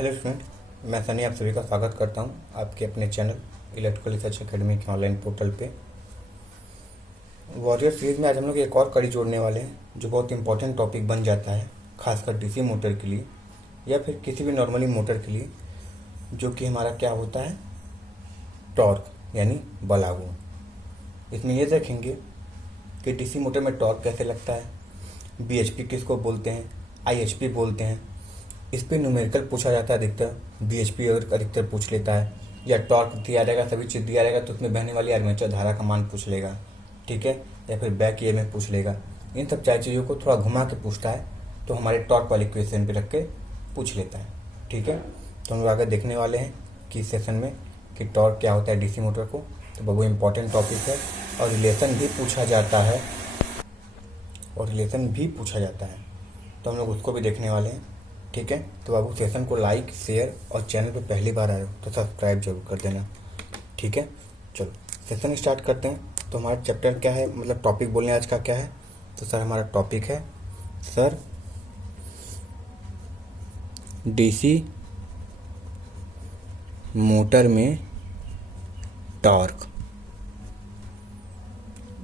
Hello student, मैं सनी आप सभी का स्वागत करता हूं आपके अपने चैनल इलेक्ट्रिकल रिसर्च एकेडमी के ऑनलाइन पोर्टल पे। वॉरियर सीरीज में आज हम लोग एक और कड़ी जोड़ने वाले हैं जो बहुत इंपॉर्टेंट टॉपिक बन जाता है, खासकर डीसी मोटर के लिए या फिर किसी भी नॉर्मली मोटर के लिए, जो कि हमारा क्या होता है, टॉर्क यानी बल आघूर्ण। इसमें ये देखेंगे कि डीसी मोटर में टॉर्क कैसे लगता है, बीएचपी किसको बोलते हैं, आईएचपी बोलते हैं। इस पर न्यूमेरिकल पूछा जाता है अधिकतर, बीएचपी अगर अधिकतर पूछ लेता है, या टॉर्क दिया रहेगा, सभी चीज़ दिया रहेगा तो उसमें बहने वाली आर्मेचर धारा का मान पूछ लेगा, ठीक है, या फिर बैक ईएमएफ पूछ लेगा। इन सब चार चीज़ों को थोड़ा घुमा के पूछता है तो हमारे टॉर्क वाले इक्वेशन पे रख के पूछ लेता है, ठीक है। तो हम लोग आगे देखने वाले हैं कि इस सेशन में कि टॉर्क क्या होता है डीसी मोटर को, तो बहुत इंपॉर्टेंट टॉपिक है और रिलेशन भी पूछा जाता है तो हम लोग उसको भी देखने वाले हैं, ठीक है। तो बाबू सेशन को लाइक शेयर और चैनल पे पहली बार आए हो तो सब्सक्राइब जरूर कर देना, ठीक है। चलो सेशन स्टार्ट करते हैं। तो हमारा चैप्टर क्या है, मतलब टॉपिक बोलने आज का क्या है, तो सर हमारा टॉपिक है सर डीसी मोटर में टॉर्क,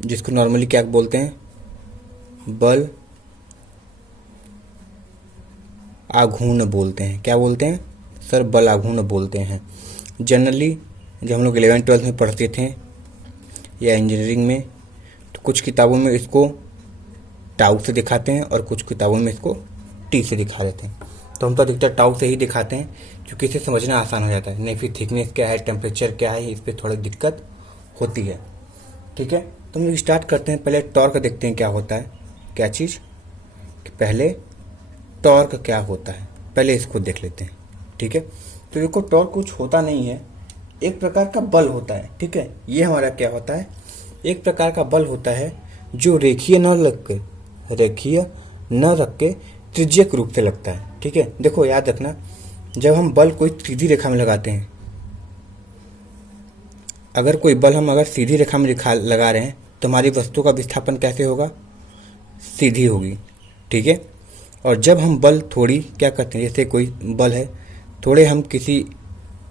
जिसको नॉर्मली क्या बोलते हैं, बल आघूर्ण बोलते हैं। क्या बोलते हैं सर? बल आघूर्ण बोलते हैं। जनरली जब हम लोग 11-12 में पढ़ते थे या इंजीनियरिंग में, तो कुछ किताबों में इसको टाउ से दिखाते हैं और कुछ किताबों में इसको टी से दिखा देते हैं। तो हम तो अधिकतर टाउ से ही दिखाते हैं क्योंकि इसे समझना आसान हो जाता है। नहीं फिर थिकनेस क्या है, टेम्परेचर क्या है, इस पर थोड़ी दिक्कत होती है, ठीक है। तो हम लोग स्टार्ट करते हैं। पहले टॉर्क देखते हैं क्या होता है, क्या चीज़, कि पहले टॉर्क क्या होता है, पहले इसको देख लेते हैं, ठीक है। तो देखो टॉर्क कुछ होता नहीं है, एक प्रकार का बल होता है, ठीक है। ये हमारा क्या होता है, एक प्रकार का बल होता है जो रेखीय न रख के त्रिज्यक रूप से लगता है, ठीक है। देखो याद रखना, जब हम बल कोई सीधी रेखा में लगाते हैं, अगर कोई बल हम सीधी रेखा में लगा रहे हैं तो हमारी वस्तु का विस्थापन कैसे होगा, सीधी होगी, ठीक है। और जब हम बल थोड़ी क्या करते हैं, जैसे कोई बल है, थोड़े हम किसी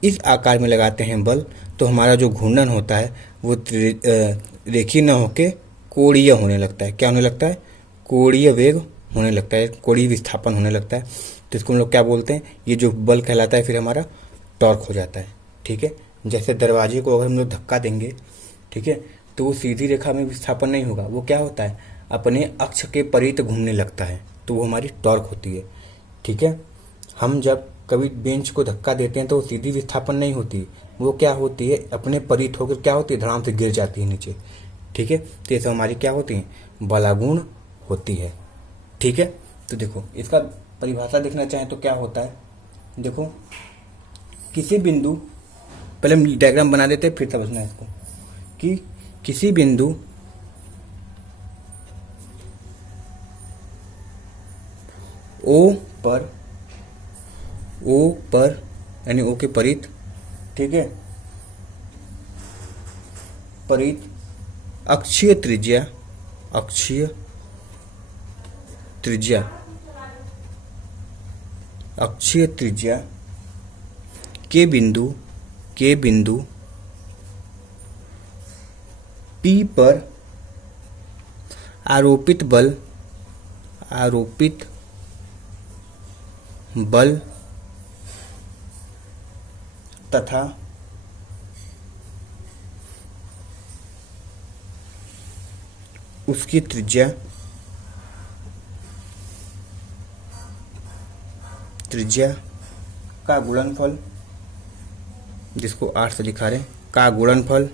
इस आकार में लगाते हैं बल, तो हमारा जो घूर्णन होता है वो रेखीय न होके कोणीय होने लगता है। क्या होने लगता है? कोणीय वेग होने लगता है, कोणीय विस्थापन होने लगता है। तो इसको हम लोग क्या बोलते हैं, ये जो बल कहलाता है फिर हमारा टॉर्क हो जाता है, ठीक है। जैसे दरवाजे को अगर हम लोग धक्का देंगे, ठीक है, तो वो सीधी रेखा में विस्थापन नहीं होगा, वो क्या होता है, अपने अक्ष के परित घूमने लगता है, तो वो हमारी टॉर्क होती है, ठीक है। हम जब कभी बेंच को धक्का देते हैं तो वो सीधी विस्थापन नहीं होती, वो क्या होती है, अपने परित होकर क्या होती है, धड़ाम से गिर जाती है नीचे, ठीक है। तो ये सब हमारी क्या होती है, बलागुण होती है, ठीक है। तो देखो इसका परिभाषा देखना चाहें तो क्या होता है, देखो किसी बिंदु, पहले हम डायग्राम बना देते हैं फिर समझना है इसको, कि किसी बिंदु ओ पर यानी ओ के परित, ठीक है, परित अक्षीय त्रिज्या के बिंदु P पर आरोपित बल तथा उसकी त्रिज्या का गुणनफल, जिसको 8 से दिखा रहे हैं, का गुणनफल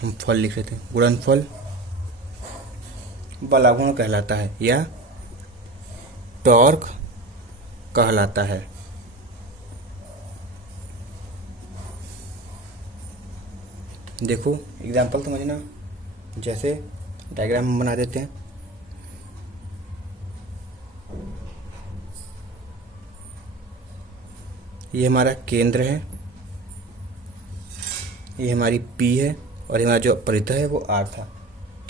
हम फल लिख रहे थे, गुणनफल बलागुण कहलाता है या टॉर्क कहलाता है। देखो एग्जाम्पल समझना, जैसे डायग्राम बना देते हैं। ये हमारा केंद्र है, ये हमारी P है और हमारा जो परितः है वो R था,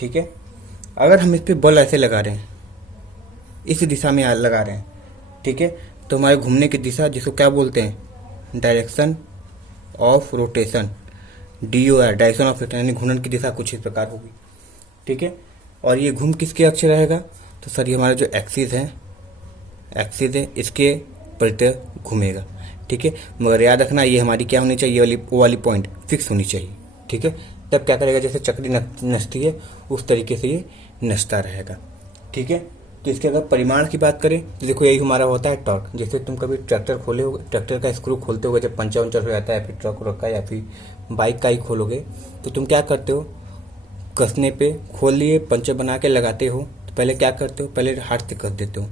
ठीक है। अगर हम इस पे बल ऐसे लगा रहे हैं, इस दिशा में लगा रहे हैं, ठीक है। तो हमारे घूमने की दिशा जिसको क्या बोलते हैं, direction of rotation, DOR, direction of rotation, यानी घूर्णन की दिशा कुछ इस प्रकार होगी, ठीक है। और ये घूम किसके अक्ष रहेगा, तो सर ये हमारा जो एक्सिस है इसके प्रत्यय घूमेगा, ठीक है। मगर याद रखना ये हमारी क्या होनी चाहिए, वो वाली पॉइंट फिक्स होनी चाहिए, ठीक है। तब क्या करेगा, जैसे चक्री नचती है उस तरीके से ये नचता रहेगा, ठीक है। तो इसके अगर परिमाण की बात करें तो देखो यही हमारा होता है टॉर्क। जैसे तुम कभी ट्रैक्टर खोले हो, ट्रैक्टर का स्क्रू खोलते हो जब पंचर वंचर हो जाता है, फिर ट्रक रखा या फिर बाइक का ही खोलोगे, तो तुम क्या करते हो, कसने पे खोल लिए, पंचर बना के लगाते हो, तो पहले क्या करते हो, पहले हाथ से कस देते हो,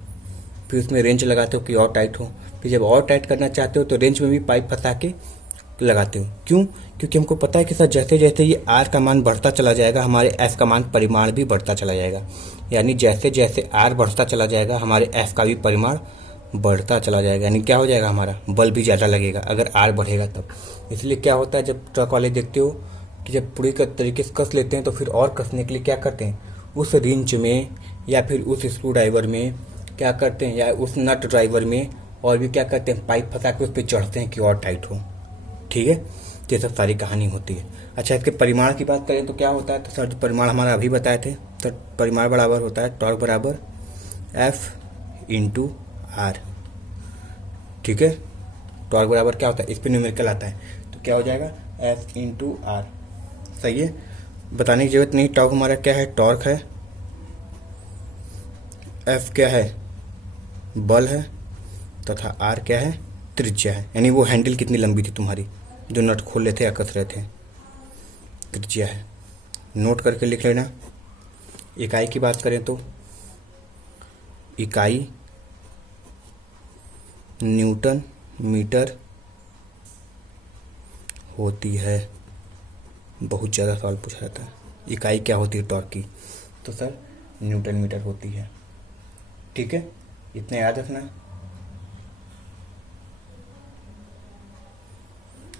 फिर उसमें रेंच लगाते हो कि और टाइट हो, फिर जब और टाइट करना चाहते हो तो रेंच में भी पाइप फंसा के लगाते हो। क्यों, क्योंकि हमको पता है कि सर जैसे जैसे ये आर का मान बढ़ता चला जाएगा हमारे एफ का मान परिमाण भी बढ़ता चला जाएगा, यानी जैसे जैसे आर बढ़ता चला जाएगा हमारे एफ का भी परिमाण बढ़ता चला जाएगा, यानी क्या हो जाएगा, हमारा बल भी ज़्यादा लगेगा अगर आर बढ़ेगा तब। इसलिए क्या होता है, जब ट्रक वाले देखते हो कि जब पूरी तरीके से कस लेते हैं तो फिर और कसने के लिए क्या करते हैं, उस रिंच में या फिर उस स्क्रू ड्राइवर में क्या करते हैं, या उस नट ड्राइवर में और भी क्या करते हैं, पाइप फंसा के उस पर चढ़ते हैं कि और टाइट हो, ठीक है। तो ये सब सारी कहानी होती है। अच्छा, इसके परिमाण की बात करें तो क्या होता है, तो सर जो परिमाण हमारा अभी बताए थे, तो परिमाण बराबर होता है टॉर्क बराबर F इंटू आर, ठीक है। टॉर्क बराबर क्या होता है, इस पर न्यूमेरिकल आता है तो क्या हो जाएगा, F इंटू आर, सही है, बताने की जरूरत नहीं। टॉर्क हमारा क्या है, टॉर्क है, F क्या है, बल है, तथा आर क्या है, त्रिज्या है, यानी वो हैंडल कितनी लंबी थी तुम्हारी जो नट खोल रहे थे या कस रहे थे, त्रिज्या है। नोट करके लिख लेना। इकाई की बात करें तो इकाई न्यूटन मीटर होती है, बहुत ज़्यादा सवाल पूछा जाता है। इकाई क्या होती है टॉर्क की, तो सर न्यूटन मीटर होती है, ठीक है, इतना याद रखना।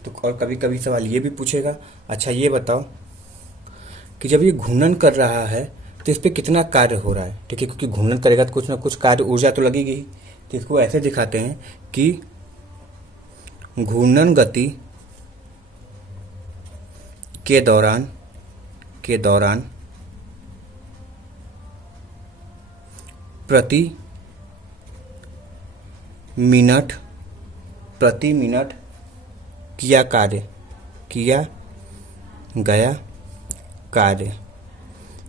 तो और कभी कभी सवाल ये भी पूछेगा, अच्छा ये बताओ कि जब ये घूर्णन कर रहा है तो इस पर कितना कार्य हो रहा है, ठीक है, क्योंकि घूर्णन करेगा तो कुछ ना कुछ कार्य ऊर्जा तो लगेगी ही। तो इसको ऐसे दिखाते हैं कि घूर्णन गति के दौरान प्रति मिनट किया गया कार्य।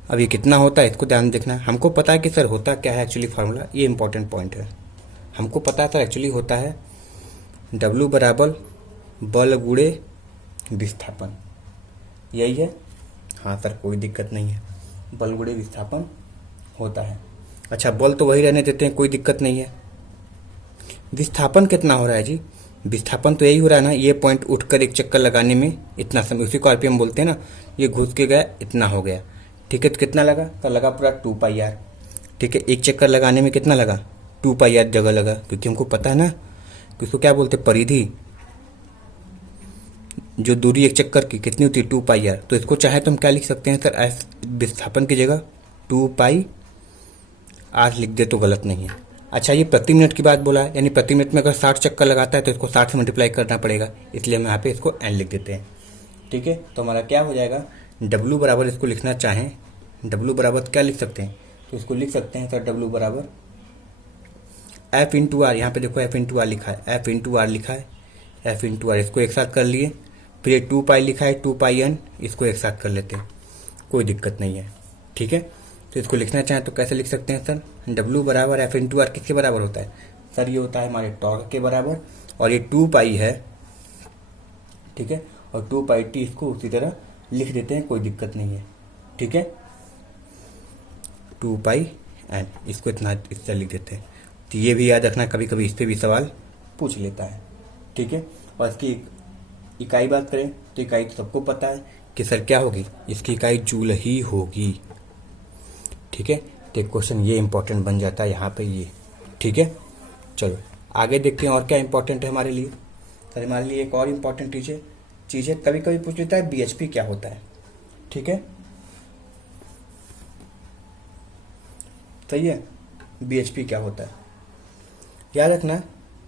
अब ये कितना होता है इसको ध्यान देखना है। हमको पता है कि सर होता क्या है एक्चुअली, फार्मूला ये इंपॉर्टेंट पॉइंट है। हमको पता था एक्चुअली होता है W बराबर बल गुणे विस्थापन, यही है। हाँ सर कोई दिक्कत नहीं है, बल गुणे विस्थापन होता है। अच्छा बल तो वही रहने देते हैं, कोई दिक्कत नहीं है। विस्थापन कितना हो रहा है जी, विस्थापन तो यही हो रहा है ना, ये पॉइंट उठकर एक चक्कर लगाने में इतना समय, उसी को आरपीएम बोलते हैं ना, ये घुस के गया इतना हो गया, ठीक है। तो कितना लगा, तो लगा पूरा 2πr, ठीक है। एक चक्कर लगाने में कितना लगा, 2πr जगह लगा, क्योंकि हमको पता है ना कि उसको क्या बोलते हैं, परिधि, जो दूरी एक चक्कर की कितनी होती है 2πr। तो इसको चाहे तो हम क्या लिख सकते हैं सर, विस्थापन की जगह 2πr लिख दे तो गलत नहीं है। अच्छा ये प्रति मिनट की बात बोला है, यानी प्रति मिनट में अगर 60 चक्कर लगाता है तो इसको 60 से मल्टीप्लाई करना पड़ेगा, इसलिए हम यहाँ पे इसको n लिख देते हैं, ठीक है। तो हमारा क्या हो जाएगा, W बराबर, इसको लिखना चाहें W बराबर क्या लिख सकते हैं, तो इसको लिख सकते हैं सर W बराबर F इंटू आर, यहाँ पे देखो F इंटू आर लिखा है, F इंटू आर लिखा है, F इंटू आर, इसको एक साथ कर लिए, फिर 2π लिखा है 2πn, इसको एक साथ कर लेते हैं, कोई दिक्कत नहीं है, ठीक है। तो इसको लिखना चाहें तो कैसे लिख सकते हैं सर, W बराबर F इंटू आर किसके बराबर होता है सर, ये होता है हमारे टॉर्क के बराबर, और ये 2π है, ठीक है, और 2πt इसको उसी तरह लिख देते हैं, कोई दिक्कत नहीं है, ठीक है। 2πn इसको इतना इस तरह लिख देते हैं। तो ये भी याद रखना, कभी कभी इस पर भी सवाल पूछ लेता है, ठीक है। और इसकी इकाई बात करें तो इकाई तो सबको पता है कि सर क्या होगी, इसकी इकाई जूल ही होगी, ठीक है। तो एक क्वेश्चन ये इंपॉर्टेंट बन जाता है यहाँ पे ये, ठीक है। चलो आगे देखते हैं और क्या इंपॉर्टेंट है हमारे लिए। सर हमारे लिए एक और इम्पॉर्टेंट चीज़ है, कभी कभी पूछ लेता है BHP क्या होता है, ठीक है, सही है। बीएचपी क्या होता है। याद रखना,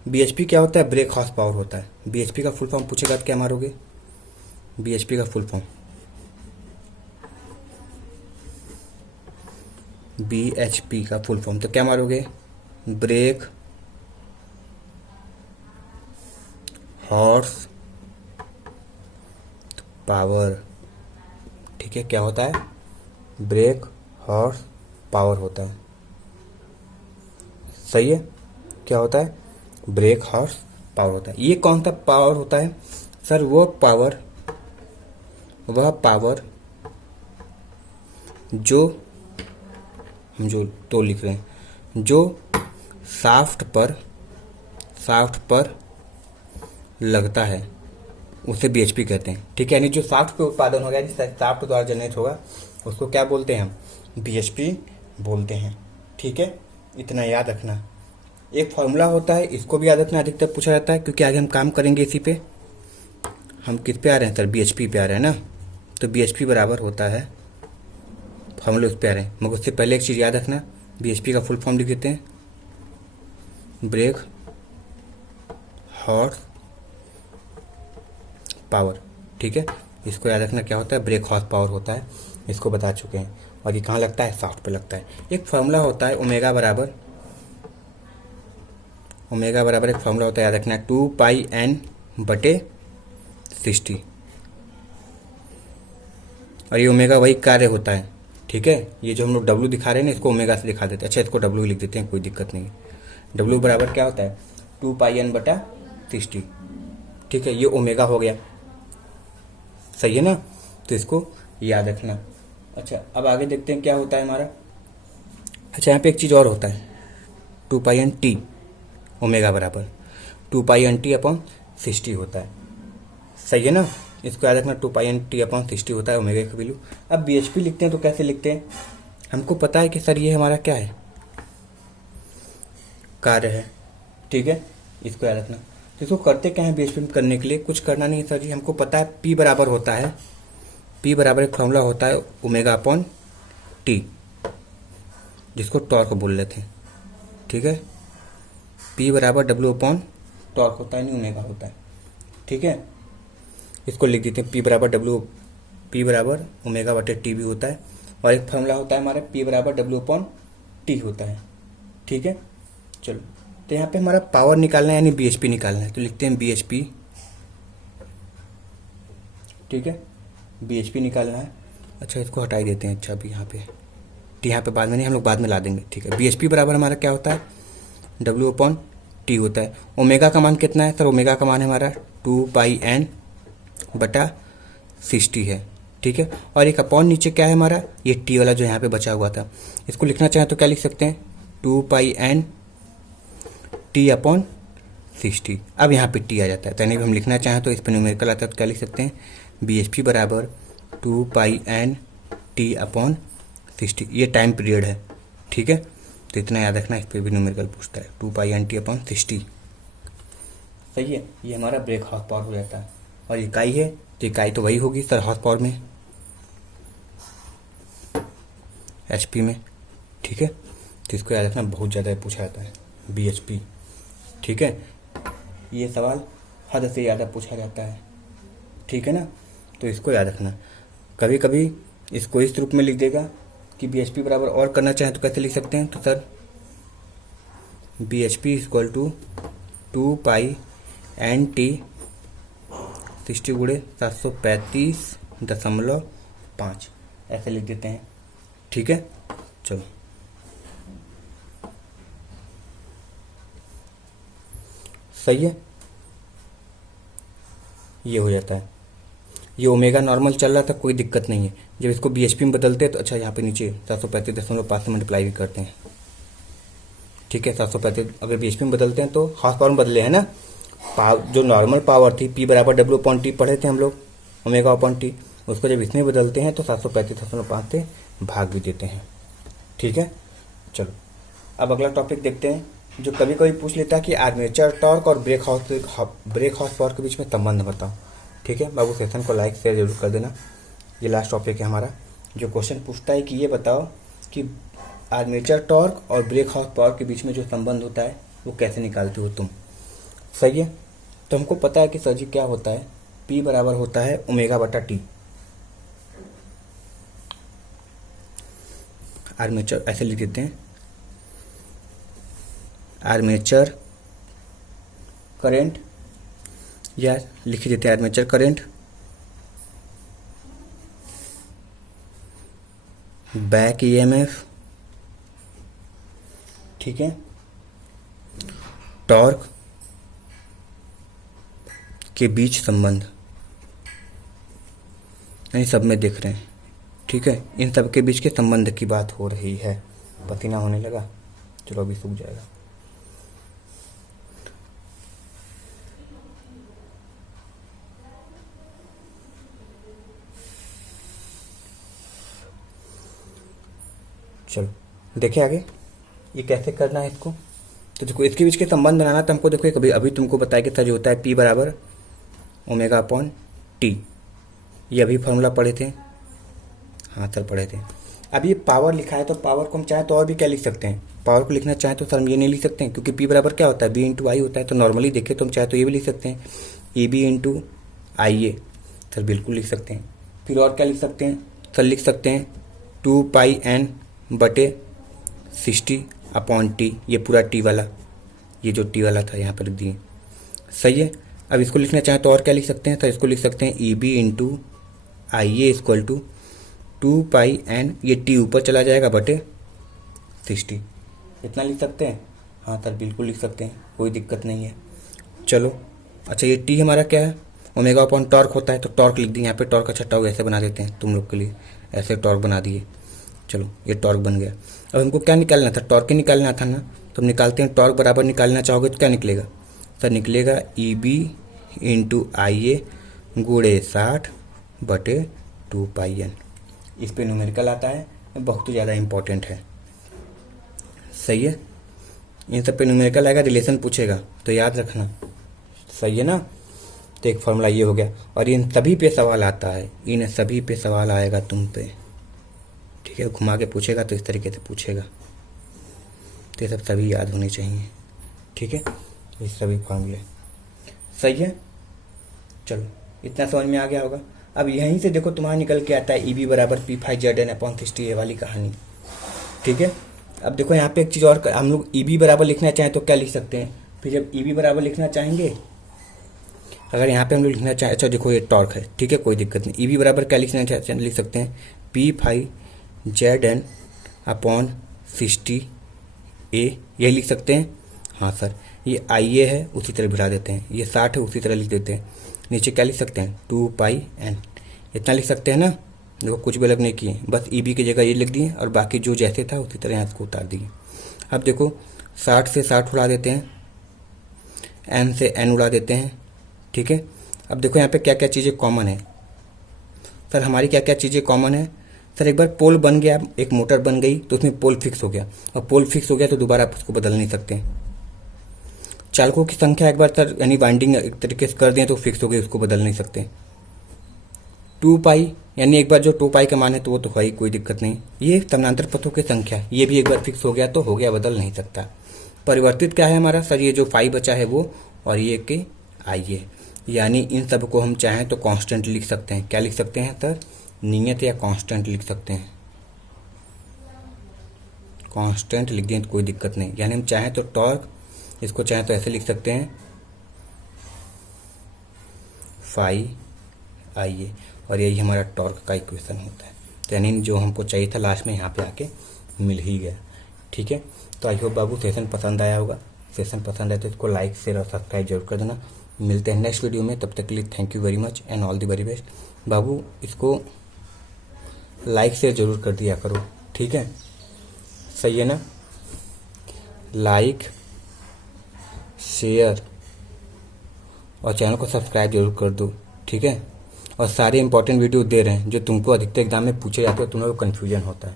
बीएचपी क्या होता है, ब्रेक हॉर्स पावर होता है। बीएचपी का फुल फॉर्म पूछेगा तो क्या मारोगे, बीएचपी का फुल फॉर्म, बीएचपी का फुल फॉर्म तो क्या मारोगे, ब्रेक हॉर्स पावर। ठीक है, क्या होता है, ब्रेक हॉर्स पावर होता है। सही है, क्या होता है, ब्रेक हॉर्स पावर होता है। ये कौन सा पावर होता है सर, वह पावर जो हम जो तो लिख रहे हैं, जो शाफ्ट पर लगता है उसे बीएचपी कहते हैं। ठीक है, यानी जो शाफ्ट पे उत्पादन हो गया, जिस शाफ्ट द्वारा जनरेट होगा उसको क्या बोलते हैं हम, बीएचपी बोलते हैं। ठीक है, इतना याद रखना। एक फॉर्मूला होता है, इसको भी याद रखना, अधिकतर पूछा जाता है क्योंकि आगे हम काम करेंगे इसी पे। हम किस पे आ रहे हैं सर, बीएचपी पे आ रहे हैं ना, तो बीएचपी बराबर होता है, फॉर्मूले उस पे आ रहे हैं, मगर उससे पहले एक चीज़ याद रखना, बीएचपी का फुल फॉर्म लिख देते हैं, ब्रेक हॉर्स पावर। ठीक है, इसको याद रखना, क्या होता है, ब्रेक हॉर्स पावर होता है, इसको बता चुके हैं। और ये कहाँ लगता है, शाफ्ट पे लगता है। एक फार्मूला होता है ओमेगा बराबर एक फार्मूला होता है, याद रखना, 2πn/60। और ये ओमेगा वही कार्य होता है। ठीक है, ये जो हम लोग डब्ल्यू दिखा रहे हैं ना, इसको ओमेगा से दिखा देते हैं। अच्छा, इसको डब्ल्यू लिख देते हैं, कोई दिक्कत नहीं है। डब्ल्यू बराबर क्या होता है, 2πn/60। ठीक है, ये ओमेगा हो गया, सही है ना, तो इसको याद रखना। अच्छा, अब आगे देखते हैं क्या होता है हमारा। अच्छा, यहाँ पे एक चीज़ और होता है, 2πn/t, ओमेगा बराबर 2πn/t/60 होता है। सही है ना, इसको याद रखना, 2πn/t/60 होता है ओमेगा का वैल्यू। अब बीएचपी लिखते हैं तो कैसे लिखते हैं, हमको पता है कि सर ये हमारा क्या है, कार्य है। ठीक है, इसको याद रखना। तो इसको करते क्या है, बीएचपी करने के लिए कुछ करना नहीं है सर जी, हमको पता है पी बराबर होता है, पी बराबर एक फॉर्मूला होता है ω/T, जिसको टॉर्क बोल लेते हैं। ठीक है, पी बराबर W/टॉर्क होता है, नहीं ओमेगा होता है। ठीक है, इसको लिख देते हैं, पी बराबर ω/T भी होता है, और एक फॉर्मूला होता है हमारा पी बराबर W/T होता है। ठीक है, चलो, तो यहाँ पे हमारा पावर निकालना है, यानी बीएचपी निकालना है, तो लिखते हैं बीएचपी। ठीक है, बीएचपी निकालना है। अच्छा, इसको हटा ही देते हैं। अच्छा, अभी यहाँ पे बाद में नहीं, हम लोग बाद में ला देंगे। ठीक है, बीएचपी बराबर हमारा क्या होता है, W/T होता है। ओमेगा का मान कितना है सर, ओमेगा का मान है हमारा 2πn/60 है। ठीक है, और एक अपॉन नीचे क्या है हमारा, ये टी वाला जो यहाँ पे बचा हुआ था, इसको लिखना चाहें तो क्या लिख सकते हैं, 2πn/T/60। अब यहाँ पे टी आ जाता है, तो यानी हम लिखना चाहें तो इस पर न्यूमेरिकल आता है, तो क्या लिख सकते हैं, बीएचपी बराबर 2πn/T/60। ये टाइम पीरियड है। ठीक है, तो इतना याद रखना, इस पर भी न्यूमेरिकल पूछता है, 2πn/T/60। सही है, ये हमारा ब्रेक हॉर्स पावर हो जाता है। और इकाई है, तो इकाई तो वही होगी सर, हॉर्स पावर में, एचपी में। ठीक है, तो इसको याद रखना, बहुत ज़्यादा पूछा जाता है बीएचपी। ठीक है, ये सवाल हद से ज़्यादा पूछा जाता है। ठीक है ना, तो इसको याद रखना। कभी कभी इसको इस रूप में लिख देगा कि बीएचपी बराबर, और करना चाहें तो कैसे लिख सकते हैं, तो sir BHP equal to 2πn/T/60 गुणे 735.5 ऐसे लिख देते हैं। ठीक है, चलो, सही है, ये हो जाता है। ये ओमेगा नॉर्मल चल रहा था, कोई दिक्कत नहीं है। जब इसको बीएचपी में बदलते हैं तो अच्छा, यहाँ पे नीचे 735.5 से मल्टीप्लाई भी करते हैं। ठीक है, 735 अगर बीएचपी में बदलते हैं तो हॉर्स पावर में बदले हैं ना, जो नॉर्मल पावर थी पी बराबर W/T पढ़े थे हम लोग, ω/T, उसको जब इसमें बदलते हैं तो 735.5 से भाग भी देते हैं। ठीक है, चलो, अब अगला टॉपिक देखते हैं, जो कभी कभी पूछ लेता है कि आर्मेचर टॉर्क और ब्रेक हॉर्स पावर के बीच में संबंध बताओ। ठीक है बाबू, सेशन को लाइक शेयर जरूर कर देना। ये लास्ट टॉपिक है हमारा, जो क्वेश्चन पूछता है कि ये बताओ कि आर्मेचर टॉर्क और ब्रेक हॉर्स पावर के बीच में जो संबंध होता है वो कैसे निकालते हो तुम। सही है। तो हमको पता है कि सर जी क्या होता है, P बराबर होता है ओमेगा बटा टी। आर्मेचर ऐसे लिख देते हैं, आर्मेचर करंट, या लिख देते हैं आर्मेचर करंट बैक ईएमएफ, ठीक है, टॉर्क के बीच संबंध, यानी सब में देख रहे हैं, ठीक है, इन सब के बीच के संबंध की बात हो रही है। पसीना होने लगा, चलो अभी सूख जाएगा। चलो देखें आगे ये कैसे करना है इसको। तो देखो इसके बीच के संबंध बनाना, तो हमको देखो कभी अभी तुमको बताया कि सर जो होता है P बराबर ओमेगा अपॉन टी, ये अभी फॉर्मूला पढ़े थे, हाँ सर पढ़े थे। अब ये पावर लिखा है तो पावर को हम चाहे तो और भी क्या लिख सकते हैं, पावर को लिखना चाहे तो सर हम ये नहीं लिख सकते हैं, क्योंकि P बराबर क्या होता है B इंटू आई होता है। तो नॉर्मली देखें तो हम चाहे तो ये भी लिख सकते हैं E B into I A, sir बिल्कुल लिख सकते हैं। फिर और क्या लिख सकते हैं सर, लिख सकते हैं 2 पाई एन बटे 60 अपॉन टी, ये पूरा टी वाला, ये जो टी वाला था यहाँ पर लिख दिए। सही है। अब इसको लिखना चाहें तो और क्या लिख सकते हैं सर, इसको लिख सकते हैं E B into I A equal to 2 pi N, ये टी ऊपर चला जाएगा बटे 60, इतना लिख सकते हैं। हाँ सर बिल्कुल लिख सकते हैं, कोई दिक्कत नहीं है। चलो अच्छा ये टी हमारा क्या है, ओमेगा अपॉन टॉर्क होता है, तो टॉर्क लिख दिए यहाँ पे, टॉर्क अच्छा टॉर्क ऐसे बना देते हैं तुम लोग के लिए, ऐसे टॉर्क बना दिए। चलो ये टॉर्क बन गया। अब हमको क्या निकालना था, टॉर्क ही निकालना था ना, तो हम निकालते हैं। टॉर्क बराबर निकालना चाहोगे तो क्या निकलेगा सर, निकलेगा ई बी इंटू आई ए गुणे 60 बटे 2 पाई एन। इस पे न्यूमेरिकल आता है, बहुत ज़्यादा इंपॉर्टेंट है। सही है, इन सब पे न्यूमेरिकल आएगा, रिलेशन पूछेगा तो याद रखना। सही है ना। तो एक फॉर्मूला ये हो गया, और इन सभी पे सवाल आता है, इन सभी पे सवाल आएगा तुम पे, ठीक है, घुमा के पूछेगा तो इस तरीके से पूछेगा। तो ये सब सभी याद होने चाहिए, ठीक है, ये सभी फॉर्मूले। सही है। चलो इतना समझ में आ गया होगा। अब यहीं से देखो तुम्हारा निकल के आता है ई बी बराबर P5ZN अपॉन 60, ये वाली कहानी, ठीक है। अब देखो यहाँ पे एक चीज़ और, हम लोग ई बी बराबर लिखना चाहें तो क्या लिख सकते हैं, फिर जब ई बी बराबर लिखना चाहेंगे, अगर यहाँ पे हम लोग लिखना चाहें, अच्छा देखो ये टॉर्क है, ठीक है, कोई दिक्कत नहीं। ई बी बराबर क्या लिखना चाहते हैं, लिख सकते हैं P5ZN अपॉन 60 ए, यही लिख सकते हैं। हाँ सर, ये आई ए है उसी तरह भिड़ा देते हैं, ये 60 है उसी तरह लिख देते हैं। नीचे क्या लिख सकते हैं 2 पाई एन, इतना लिख सकते हैं ना। देखो कुछ भी अलग नहीं किए, बस ई बी की जगह ये लिख दिए और बाकी जो जैसे था उसी तरह यहाँ इसको उतार दिए। अब देखो 60 से 60 उड़ा देते हैं, एन से एन उड़ा देते हैं, ठीक है। अब देखो यहाँ पे क्या क्या चीज़ें कॉमन है सर, हमारी क्या क्या चीज़ें कॉमन है सर। एक बार पोल बन गया, एक मोटर बन गई तो उसमें पोल फिक्स हो गया, और पोल फिक्स हो गया तो दोबारा आप उसको बदल नहीं सकते। चालकों की संख्या एक बार सर यानी वाइंडिंग एक तरीके से कर दें तो फिक्स हो गई, उसको बदल नहीं सकते। 2 पाई यानी एक बार जो 2 पाई का मान है तो वो तो है ही, कोई दिक्कत नहीं। ये समानांतर पथों की संख्या, ये भी एक बार फिक्स हो गया तो हो गया, बदल नहीं सकता। परिवर्तित क्या है हमारा सर, ये जो फाई बचा है वो, और ये कि आई है, यानी इन सब को हम चाहें तो कांस्टेंट लिख सकते हैं। क्या लिख सकते हैं सर, नियत या कांस्टेंट लिख सकते हैं। कांस्टेंट लिख दें तो कोई दिक्कत नहीं, यानी हम चाहें तो टॉर्क, इसको चाहें तो ऐसे लिख सकते हैं फाई आई ए, और यही हमारा टॉर्क का इक्वेशन होता है। तो यानी जो हमको चाहिए था लास्ट में यहाँ पे आके मिल ही गया, ठीक है। तो आई होप बाबू सेशन पसंद आया होगा। सेशन पसंद आए तो इसको लाइक शेयर और सब्सक्राइब जरूर कर देना। मिलते हैं नेक्स्ट वीडियो में, तब तक के लिए thank you very much and all the very best. बाबू इसको लाइक शेयर जरूर कर दिया करो, ठीक है, सही है ना। लाइक शेयर और चैनल को सब्सक्राइब जरूर कर दो, ठीक है। और सारे इंपॉर्टेंट वीडियो दे रहे हैं जो तुमको अधिकतर एग्जाम में पूछे जाते हैं, तुम लोग को कन्फ्यूजन होता है,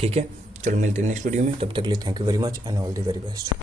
ठीक है। चलो मिलते हैं नेक्स्ट वीडियो में, तब तक के लिए thank you very much and all the very best.